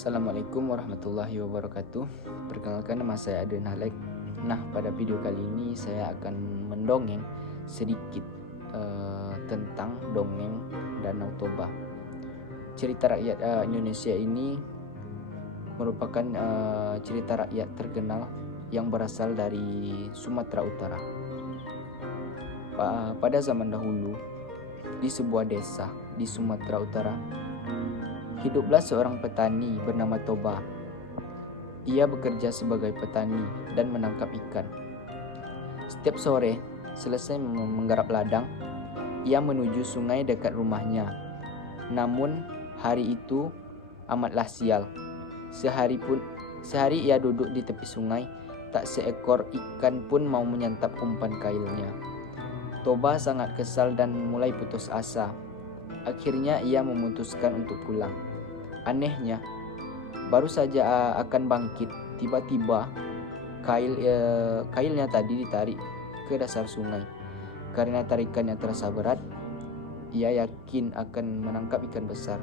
Assalamualaikum warahmatullahi wabarakatuh. Perkenalkan, nama saya Adrian Halek. Nah, pada video kali ini saya akan mendongeng sedikit tentang dongeng Danau Toba. Cerita rakyat Indonesia ini merupakan cerita rakyat terkenal yang berasal dari Sumatera Utara. Pada zaman dahulu, di sebuah desa di Sumatera Utara, hiduplah seorang petani bernama Toba. Ia bekerja sebagai petani dan menangkap ikan. Setiap sore, selesai menggarap ladang, ia menuju sungai dekat rumahnya. Namun, hari itu amatlah sial. Sehari ia duduk di tepi sungai, tak seekor ikan pun mau menyantap umpan kailnya. Toba sangat kesal dan mulai putus asa. Akhirnya ia memutuskan untuk pulang. Anehnya, baru saja akan bangkit, tiba-tiba kailnya tadi ditarik ke dasar sungai. Karena tarikannya terasa berat, ia yakin akan menangkap ikan besar.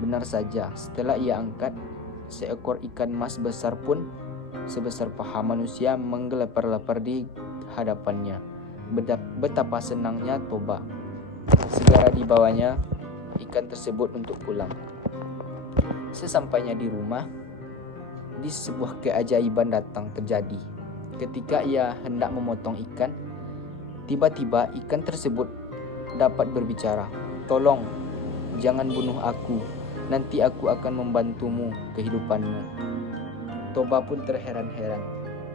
Benar saja, setelah ia angkat, seekor ikan mas besar pun sebesar paha manusia menggelepar-gelepar di hadapannya. Betapa senangnya Toba. Segera dibawanya ikan tersebut untuk pulang. Sesampainya di rumah, di sebuah keajaiban datang terjadi. Ketika ia hendak memotong ikan, tiba-tiba ikan tersebut dapat berbicara. "Tolong, jangan bunuh aku. Nanti aku akan membantumu kehidupanmu." Toba pun terheran-heran.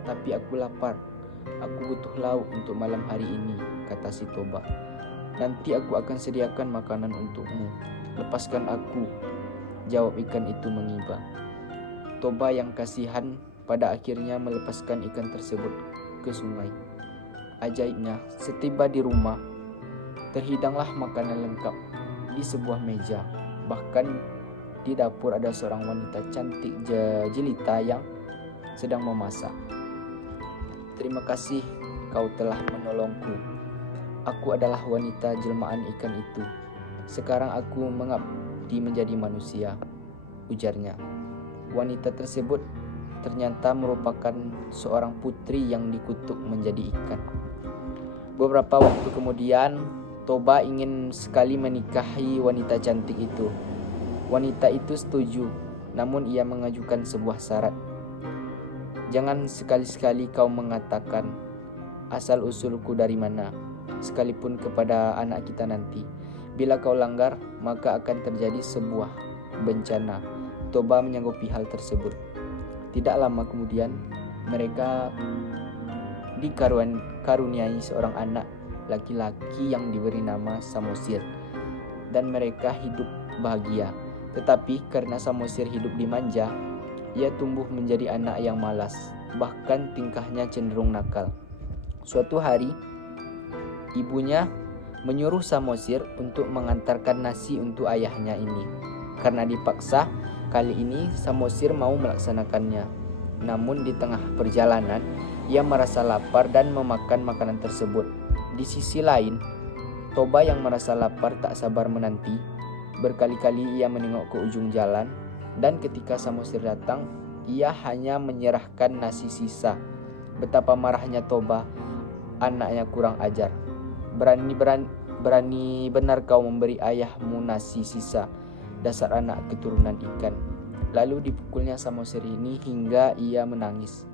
"Tapi aku lapar. Aku butuh lauk untuk malam hari ini," kata si Toba. "Nanti aku akan sediakan makanan untukmu. Lepaskan aku," jawab ikan itu mengiba. Toba yang kasihan pada akhirnya melepaskan ikan tersebut ke sungai. Ajaibnya, setiba di rumah, terhidanglah makanan lengkap di sebuah meja. Bahkan di dapur ada seorang wanita cantik jelita yang sedang memasak. "Terima kasih, kau telah menolongku. Aku adalah wanita jelmaan ikan itu. Sekarang aku mengabdi menjadi manusia," ujarnya. Wanita tersebut ternyata merupakan seorang putri yang dikutuk menjadi ikan. Beberapa waktu kemudian, Toba ingin sekali menikahi wanita cantik itu. Wanita itu setuju, namun ia mengajukan sebuah syarat. "Jangan sekali-sekali kau mengatakan asal-usulku dari mana, sekalipun kepada anak kita nanti. Bila kau langgar, maka akan terjadi sebuah bencana." Toba menyanggupi hal tersebut. Tidak lama kemudian, mereka dikaruniai seorang anak laki-laki yang diberi nama Samosir, dan mereka hidup bahagia. Tetapi karena Samosir hidup dimanja, ia tumbuh menjadi anak yang malas, bahkan tingkahnya cenderung nakal. Suatu hari, ibunya menyuruh Samosir untuk mengantarkan nasi untuk ayahnya ini. Karena dipaksa, kali ini Samosir mau melaksanakannya. Namun di tengah perjalanan, ia merasa lapar dan memakan makanan tersebut. Di sisi lain, Toba yang merasa lapar tak sabar menanti. Berkali-kali ia menengok ke ujung jalan, dan ketika Samosir datang, ia hanya menyerahkan nasi sisa. Betapa marahnya Toba, anaknya kurang ajar. Berani benar kau memberi ayahmu nasi sisa, dasar anak keturunan ikan." Lalu dipukulnya Samosir ini hingga ia menangis.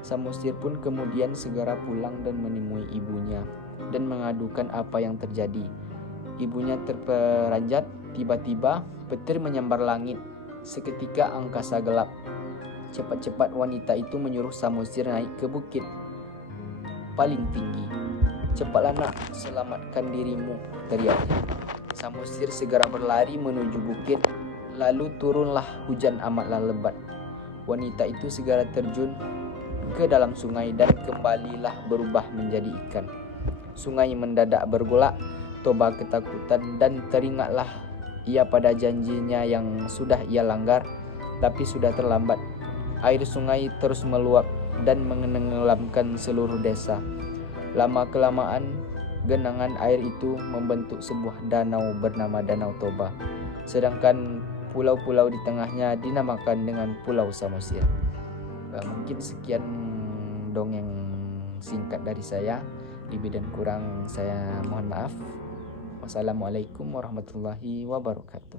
Samosir pun kemudian segera pulang dan menemui ibunya dan mengadukan apa yang terjadi. Ibunya terperanjat. Tiba-tiba petir menyambar langit. Seketika angkasa gelap. Cepat-cepat wanita itu menyuruh Samosir naik ke bukit paling tinggi. "Cepatlah nak, selamatkan dirimu," teriaknya. Samosir segera berlari menuju bukit. Lalu turunlah hujan amatlah lebat. Wanita itu segera terjun ke dalam sungai dan kembalilah berubah menjadi ikan. Sungai mendadak bergolak. Toba ketakutan dan teringatlah ia pada janjinya yang sudah ia langgar, tapi sudah terlambat. Air sungai terus meluap dan menenggelamkan seluruh desa. Lama-kelamaan, genangan air itu membentuk sebuah danau bernama Danau Toba. Sedangkan pulau-pulau di tengahnya dinamakan dengan Pulau Samosir. Mungkin sekian dongeng singkat dari saya. Lebih dan kurang saya mohon maaf. Wassalamualaikum warahmatullahi wabarakatuh.